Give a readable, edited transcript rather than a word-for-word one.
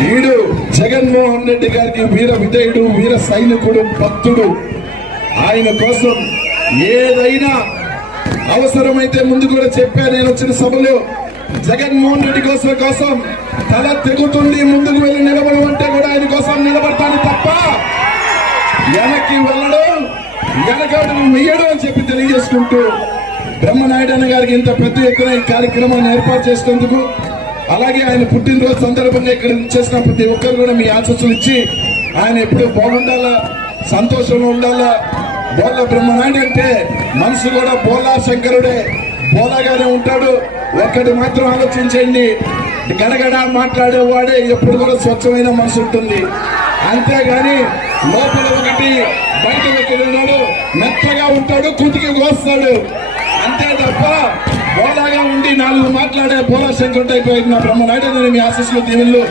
వీడు జగన్మోహన్ రెడ్డి గారికి వీర విధేయుడు, వీర సైనికుడు, భక్తుడు. ఆయన కోసం ఏదైనా అవసరమైతే ముందు కూడా చెప్పా. నేను వచ్చిన సభలో జగన్మోహన్ రెడ్డి కోసం తల తెగుతుంది, ముందుకు వెళ్ళి నిలబడమంటే కూడా ఆయన కోసం నిలబడతాను తప్ప వెనక్కి వెళ్ళడం, వెనకాడు వెయ్యడం అని చెప్పి తెలియజేసుకుంటూ బ్రహ్మనాయుడు అన్న గారికి ఇంత పెద్ద ఎత్తున ఈ కార్యక్రమాన్ని ఏర్పాటు చేసినందుకు, అలాగే ఆయన పుట్టినరోజు సందర్భంగా ఇక్కడ చేసిన ప్రతి ఒక్కరు కూడా మీ ఆశీస్సులు ఇచ్చి ఆయన ఎప్పుడూ బాగుండాలా, సంతోషంలో ఉండాలా. బోళ్ళ బ్రహ్మనాయుడు అంటే మనసు కూడా బోలా శంకరుడే, బోలాగానే ఉంటాడు. ఒక్కటి మాత్రం ఆలోచించండి, గడగడ మాట్లాడేవాడే ఎప్పుడు కూడా స్వచ్ఛమైన మనసు ఉంటుంది. అంతేగాని లోపల ఒకటి బయట ఒకటి మెత్తగా ఉంటాడు, కుటికి కోస్తాడు. అంతే తప్ప బోలాగా ఉండి నాలుగు మాట్లాడే బోలా శంకరుడు అయిపోయింది నా బ్రహ్మనాయుడు. మీ ఆశీస్సులు దీవెనలు